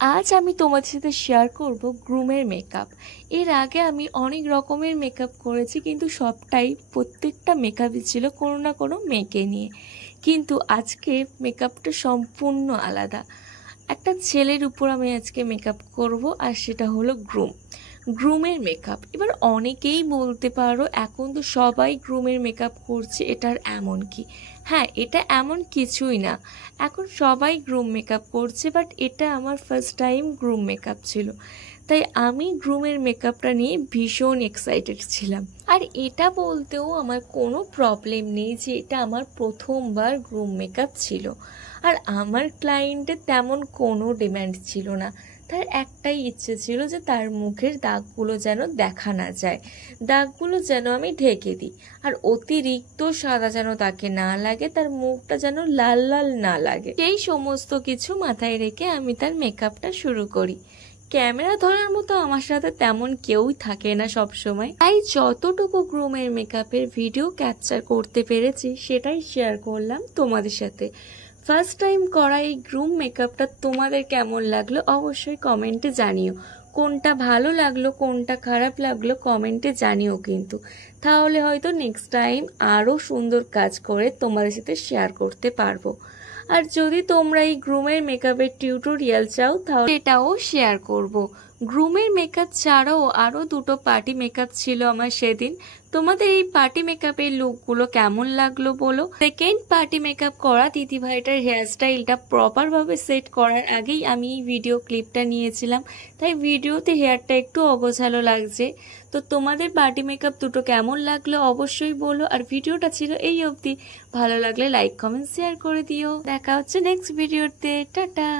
আজ আমি তোমাদের সাথে শেয়ার করব গ্রুমের মেকআপ। এর আগে আমি অনেক রকমের মেকআপ করেছি, কিন্তু সবটাই প্রত্যেকটা মেকআপই ছিল কোনো না কোনো মেয়েকে নিয়ে। কিন্তু আজকে মেকআপটা সম্পূর্ণ আলাদা। একটা ছেলের উপর আমি আজকে মেকআপ করব, আর সেটা হলো গ্রুমের মেকআপ। এবার অনেকেই বলতে পারো এখন তো সবাই গ্রুমের মেকআপ করছে, এটার এমন কি? হ্যাঁ, এটা এমন কিছুই না, এখন সবাই গ্রুম মেকআপ করছে, বাট এটা আমার ফার্স্ট টাইম গ্রুম মেকআপ ছিল। তাই আমি গ্রুমের মেকআপটা নিয়ে ভীষণ এক্সাইটেড ছিলাম। আর এটা বলতেও আমার কোনো প্রবলেম নেই যে এটা আমার প্রথমবার গ্রুম মেকআপ ছিল। আর আমার ক্লায়েন্টের তেমন কোনো ডিম্যান্ড ছিল না, তার একটাই ইচ্ছে ছিল যে তার মুখের দাগগুলো যেন দেখা না যায়, দাগগুলো যেন আমি ঢেকে দিই, আর অতিরিক্ত সাদা যেন তাকে না লাগে, তার মুখটা যেন লাল লাল না লাগে। সেই সমস্ত কিছু মাথায় রেখে আমি তার মেকআপটা শুরু করি। ক্যামেরা ধরার মতো আমার সাথে তেমন কেউই থাকে না সব সময়, তাই যতটুকু গ্রুমের মেকআপের ভিডিও ক্যাপচার করতে পেরেছি সেটাই শেয়ার করলাম তোমাদের সাথে। ফার্স্ট টাইম করা এই গ্রুম মেকআপটা তোমাদের কেমন লাগলো অবশ্যই কমেন্টে জানিও। কোনটা ভালো লাগলো কোনটা খারাপ লাগলো কমেন্টে জানিও কিন্তু, তাহলে হয়তো নেক্সট টাইম আরও সুন্দর কাজ করে তোমাদের সাথে শেয়ার করতে পারবো। আর যদি তোমরা এই গ্রুমের মেকআপের টিউটোরিয়াল চাও তাহলে এটাও শেয়ার করব। গ্রুমের মেকআপ ছাড়াও আরও দুটো পার্টি মেকআপ ছিল আমার সেদিন। তোমাদের এই পার্টি মেকআপের লুকগুলো কেমন লাগলো বলো। সেকেন্ড পার্টি মেকআপ করা দিদিভাইটার হেয়ারস্টাইলটা প্রপারভাবে সেট করার আগেই আমি এই ভিডিও ক্লিপটা নিয়েছিলাম, তাই ভিডিওতে হেয়ারটা একটু অগোছালো লাগছে। তো তোমাদের পার্টি মেকআপ দুটো কেমন লাগলো অবশ্যই বলো। আর ভিডিওটা ছিল এই অবধি, ভালো লাগলে লাইক কমেন্ট শেয়ার করে দিও। দেখা হচ্ছে নেক্সট ভিডিওতে, টাটা।